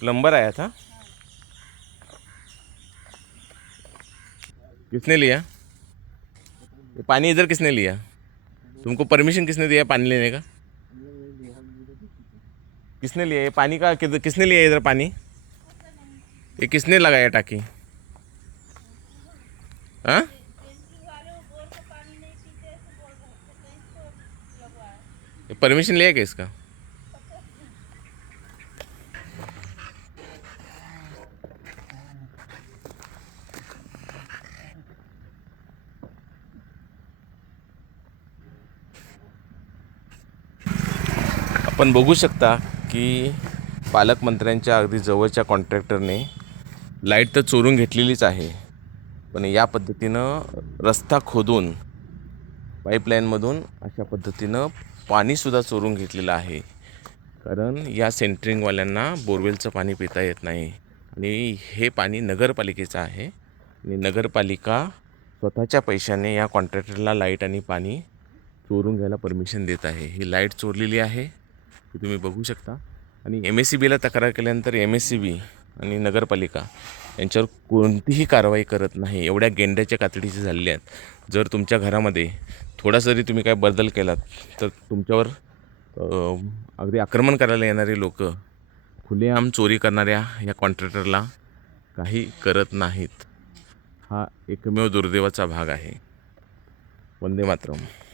Plumber आया था। किसने लिया ये पानी? इधर किसने लिया? तुमको परमिशन किसने दिया पानी लेने का? किसने लिया ये पानी का? किसने लिया इधर पानी? ये किसने लगाया टाकी? हाँ, ये परमिशन लिया क्या इसका? आपण बघू शकता की पालकमंत्र्यांच्या अगदी जवळच्या कॉन्ट्रॅक्टरने लाईट तर चोरून घेतलेलीच आहे, पण या पद्धतीनं रस्ता खोदून पाईपलाईनमधून अशा पद्धतीनं पाणीसुद्धा चोरून घेतलेलं आहे. कारण या सेंटरिंगवाल्यांना बोरवेलचं पाणी पिता येत नाही आणि हे पाणी नगरपालिकेचं आहे आणि नगरपालिका स्वतःच्या पैशाने या कॉन्ट्रॅक्टरला लाईट आणि पाणी चोरून घ्यायला परमिशन देत आहे. ही लाईट चोरलेली आहे, हे तुम्ही बघू शकता. आणि MSCBला तक्रार केल्यानंतर MSCB आणि नगरपालिका यांच्यावर कोणतीही कारवाई करत नाही. एवढ्या गेंड्याच्या कातडीचे झालेले आहेत. जर तुमच्या घरामध्ये थोडा जरी तुम्ही काय बदल केलात तर तुमच्यावर अगदी आक्रमण करायला येणारे लोक खुलेआम चोरी करणाऱ्या या कॉन्ट्रॅक्टरला काही करत नाहीत. हा एकमेव दुर्दैवाचा भाग आहे. वंदे मातरम.